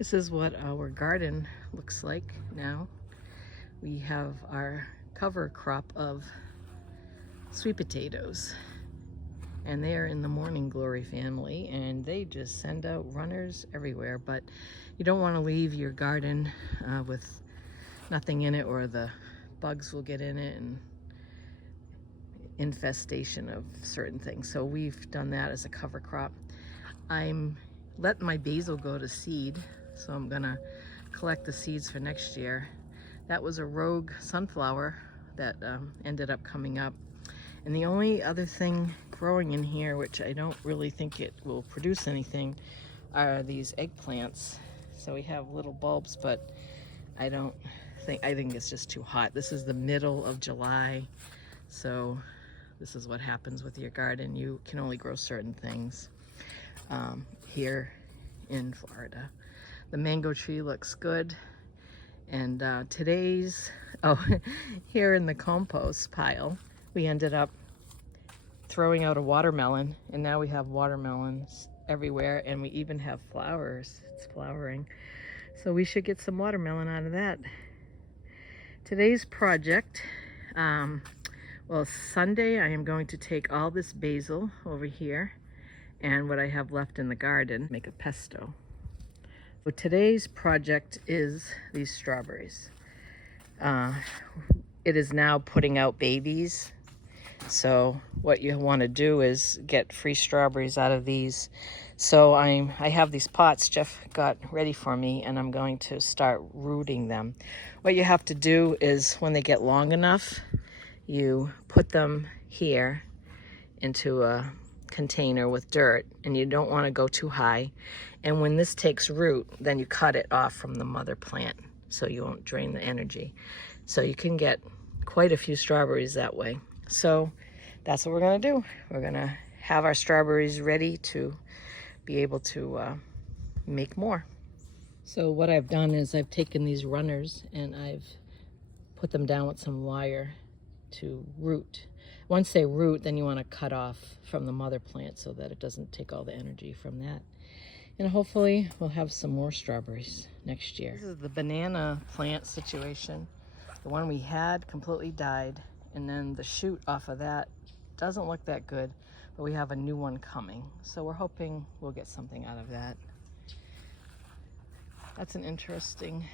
This is what our garden looks like now. We have our cover crop of sweet potatoes, and they are in the morning glory family, and they just send out runners everywhere. But you don't want to leave your garden with nothing in it, or the bugs will get in it and infestation of certain things. So we've done that as a cover crop. I'm letting my basil go to seed, so I'm gonna collect the seeds for next year. That was a rogue sunflower that ended up coming up. And the only other thing growing in here, which I don't really think it will produce anything, are these eggplants. So we have little bulbs, but I think it's just too hot. This is the middle of July, so this is what happens with your garden. You can only grow certain things here in Florida. The mango tree looks good. And here in the compost pile, we ended up throwing out a watermelon, and now we have watermelons everywhere, and we even have flowers. It's flowering. So we should get some watermelon out of that. Today's project, well, Sunday I am going to take all this basil over here and what I have left in the garden, make a pesto. So today's project is these strawberries. It is now putting out babies. So what you want to do is get free strawberries out of these. So I have these pots Jeff got ready for me, and I'm going to start rooting them. What you have to do is when they get long enough, you put them here into a container with dirt, and you don't want to go too high. And when this takes root, then you cut it off from the mother plant so you won't drain the energy. So you can get quite a few strawberries that way. So that's what we're gonna do. We're gonna have our strawberries ready to be able to make more. So what I've done is I've taken these runners and I've put them down with some wire to root. Once they root, then you want to cut off from the mother plant so that it doesn't take all the energy from that. And hopefully we'll have some more strawberries next year. This is the banana plant situation. The one we had completely died, and then the shoot off of that doesn't look that good, but we have a new one coming. So we're hoping we'll get something out of that. That's an interesting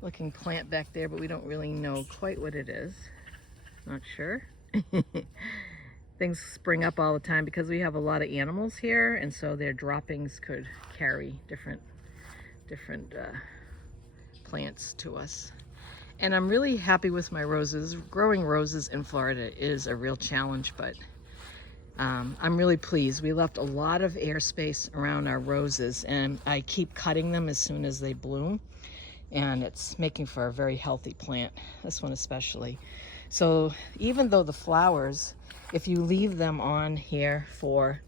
looking plant back there, but we don't really know quite what it is. Not sure. Things spring up all the time because we have a lot of animals here, and so their droppings could carry different plants to us. And I'm really happy with my roses. Growing roses in Florida is a real challenge, but I'm really pleased. We left a lot of airspace around our roses, and I keep cutting them as soon as they bloom, and it's making for a very healthy plant, this one especially. So even though the flowers, if you leave them on here for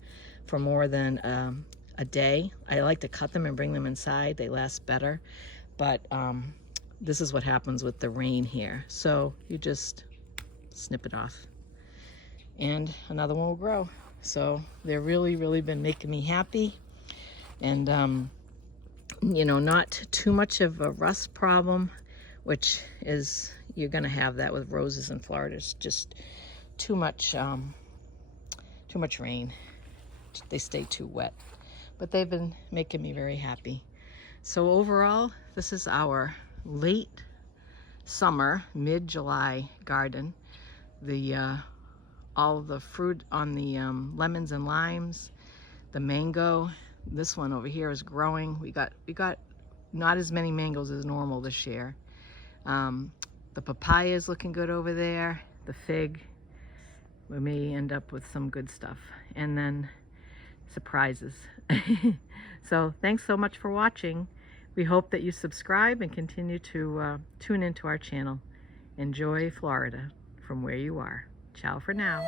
more than a day, I like to cut them and bring them inside. They last better. But this is what happens with the rain here. So you just snip it off and another one will grow. So they've really been making me happy. And you know, not too much of a rust problem, which is, you're gonna have that with roses in Florida. It's just too much rain. They stay too wet, but they've been making me very happy. So overall, this is our late summer, mid-July garden. All of the fruit on the lemons and limes, the mango. This one over here is growing. We got not as many mangoes as normal this year. The papaya is looking good over there. The fig, we may end up with some good stuff. And then surprises. So thanks so much for watching. We hope that you subscribe and continue to tune into our channel. Enjoy Florida from where you are. Ciao for now.